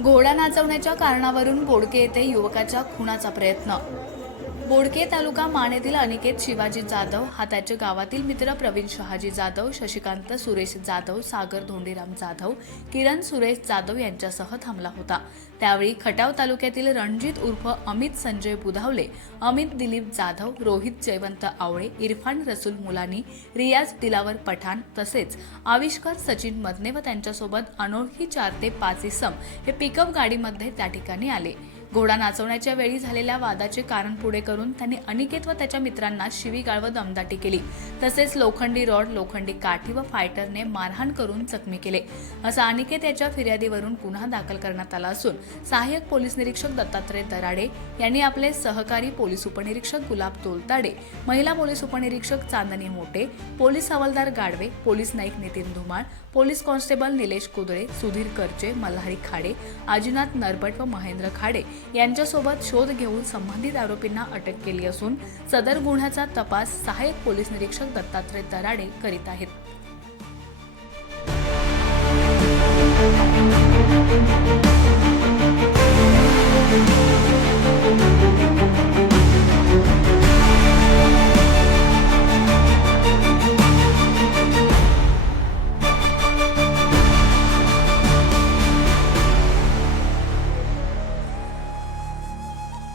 घोडा नाचवण्याच्या कारणावरून बोडके येथे युवकाच्या खुनाचा प्रयत्न बोडके तालुका मानेतील अनिकेत शिवाजी जाधव हा त्याच्या गावातील मित्र प्रवीण शहाजी जाधव शशिकांत सुरेश जाधव सागर धोंडीराम जाधव किरण सुरेश जाधव यांच्यासह थांबला होता. त्यावेळी खटाव तालुक्यातील रणजित उर्फ अमित संजय बुधावले अमित दिलीप जाधव रोहित जयवंत आवळे इरफान रसूल मुलानी रियाज दिलावर पठाण तसेच आविष्कार सचिन मदने व त्यांच्यासोबत अनोळखी चार ते पाच इसम हे पिकअप गाडीमध्ये त्या ठिकाणी आले. घोडा नाचवण्याच्या वेळी झालेल्या वादाचे कारण पुढे करून त्यांनी अनिकेत व त्याच्या मित्रांना शिवीगाळ व दमदाटी केली. तसेच लोखंडी रॉड लोखंडी काठी व फायटरने मारहाण करून जखमी केले. असा अनिकेत याच्या फिर्यादीवरून गुन्हा दाखल करण्यात आला असून सहाय्यक पोलीस निरीक्षक दत्तात्रय दराडे यांनी आपले सहकारी पोलीस उपनिरीक्षक गुलाब तोलताडे महिला पोलीस उपनिरीक्षक चांदनी मोटे पोलीस हवालदार Gadve police Naik Nitin Dhumal police constable Nilesh Kudale Sudhir Karche Malhari Khade Ajinath नरबट व महेंद्र खाडे यांच्यासोबत शोध घेऊन संबंधित आरोपींना अटक केली असून सदर गुन्ह्याचा तपास सहाय्यक पोलीस निरीक्षक दत्तात्रय तराडे करीत आहेत.